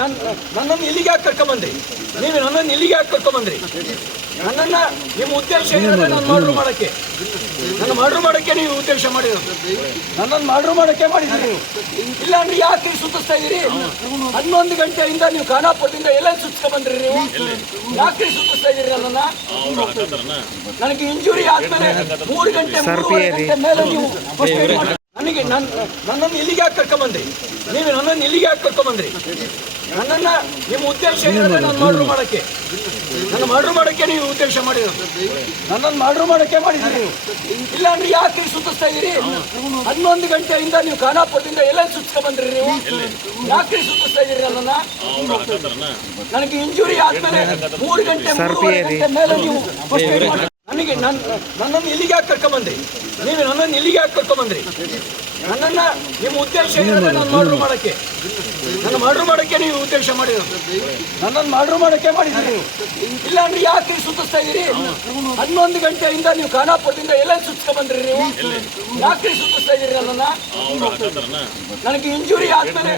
ನನ್ನನ್ನು ಇಲ್ಲಿಗೆ ಯಾಕೆ ಕರ್ಕೊಂಬಂದ್ರಿ? ನೀವು ನನ್ನನ್ನು ಇಲ್ಲಿಗೆ ಯಾಕೆ ಕರ್ಕೊಂಬಂದ್ರಿ? ನನ್ನನ್ನ ನಿಮ್ಮ ಉದ್ದೇಶ ಏನಿದೆ? ನಾನು ಮರ್ಡರ್ ಮಾಡಕ್ಕೆ, ನನ್ನ ಮರ್ಡರ್ ಮಾಡಕ್ಕೆ ನೀವು ಉದ್ದೇಶ ಮಾಡಿರೋದು. ನನ್ನನ್ನು ಮರ್ಡರ್ ಮಾಡಕ್ಕೆ ಮಾಡಿದ್ರಿ ನೀವು. ಇಲ್ಲಾಂದ್ರೆ ಯಾಕೆ ಸುತ್ತಿಸ್ತಾ ಇದ್ದೀರಿ? 11 ಗಂಟೆಯಿಂದ ನೀವು ಖಾನಾಪುರದಿಂದ ಎಲ್ಲ ಸುತ್ತಿಸ್ಕೊಂಡ್ ಬಂದ್ರಿ ನೀವು. ಯಾಕೆ ಸುತ್ತಿಸ್ತಾ ಇದ್ದೀರಿ ನನ್ನನ್ನ? ನನಗೆ ಇಂಜುರಿ ಆದ್ಮೇಲೆ 3 ಗಂಟೆ ಮೇಲೆ ನೀವು ನನ್ನನ್ನು ಇಲ್ಲಿಗೆ ಯಾಕೆ ಕರ್ಕೊಂಬಂದ್ರಿ? ನೀವು ನನ್ನನ್ನು ಇಲ್ಲಿಗೆ ಯಾಕೆ ಕರ್ಕೊಂಬಂದ್ರಿ? ನನ್ನನ್ನ ನಿಮ್ಮ ಉದ್ದೇಶ ಏನಿದೆ? ನಾನು ಮರ್ಡರ್ ಮಾಡಕ್ಕೆ, ನನ್ನ ಮರ್ಡರ್ ಮಾಡಕ್ಕೆ ನೀವು ಉದ್ದೇಶ ಮಾಡಿರೋದು. ನನ್ನನ್ನು ಮರ್ಡರ್ ಮಾಡಕ್ಕೆ ಮಾಡಿದ್ರಿ ನೀವು. ಇಲ್ಲಾಂದ್ರೆ ಯಾಕೆ ಸುತ್ತಿಸ್ತಾ ಇದ್ದೀರಿ? 11 ಗಂಟೆಯಿಂದ ನೀವು ಖಾನಾಪುರದಿಂದ ಎಲ್ಲ ಸುತ್ತಿಸ್ಕೊಂಡ್ ಬಂದ್ರಿ ನೀವು. ಯಾಕೆ ಸುತ್ತಿಸ್ತಾ ಇದ್ದೀರಿ ನನ್ನನ್ನ? ನನಗೆ ಇಂಜುರಿ ಆದ್ಮೇಲೆ 3 ಗಂಟೆ ಮೇಲೆ ನೀವು ನನ್ನನ್ನು ಇಲ್ಲಿಗೆ ಯಾಕೆ ಕರ್ಕೊಂಬಂದ್ರಿ? ನೀವು ನನ್ನನ್ನು ಇಲ್ಲಿಗೆ ಯಾಕೆ ಕರ್ಕೊಂಬಂದ್ರಿ? ನನ್ನನ್ನ ನಿಮ್ಮ ಉದ್ದೇಶ ಏನಿದೆ? ನಾನು ಮರ್ಡರ್ ಮಾಡಕ್ಕೆ, ನನ್ನ ಮರ್ಡರ್ ಮಾಡಕ್ಕೆ ನೀವು ಉದ್ದೇಶ ಮಾಡಿರೋದು. ನನ್ನನ್ನು ಮರ್ಡರ್ ಮಾಡಕ್ಕೆ ಮಾಡಿದ್ರಿ ನೀವು. ಇಲ್ಲಾಂದ್ರೆ ಯಾಕೆ ಸುತ್ತಿಸ್ತಾ ಇದ್ದೀರಿ? 11 ಗಂಟೆಯಿಂದ ನೀವು ಖಾನಾಪುರದಿಂದ ಎಲ್ಲ ಸುತ್ತಿಸ್ಕೊಂಡ್ ಬಂದ್ರಿ ನೀವು. ಯಾಕೆ ಸುತ್ತಿಸ್ತಾ ಇದ್ದೀರಿ ನನ್ನನ್ನ? ನನಗೆ ಇಂಜುರಿ ಆದ್ಮೇಲೆ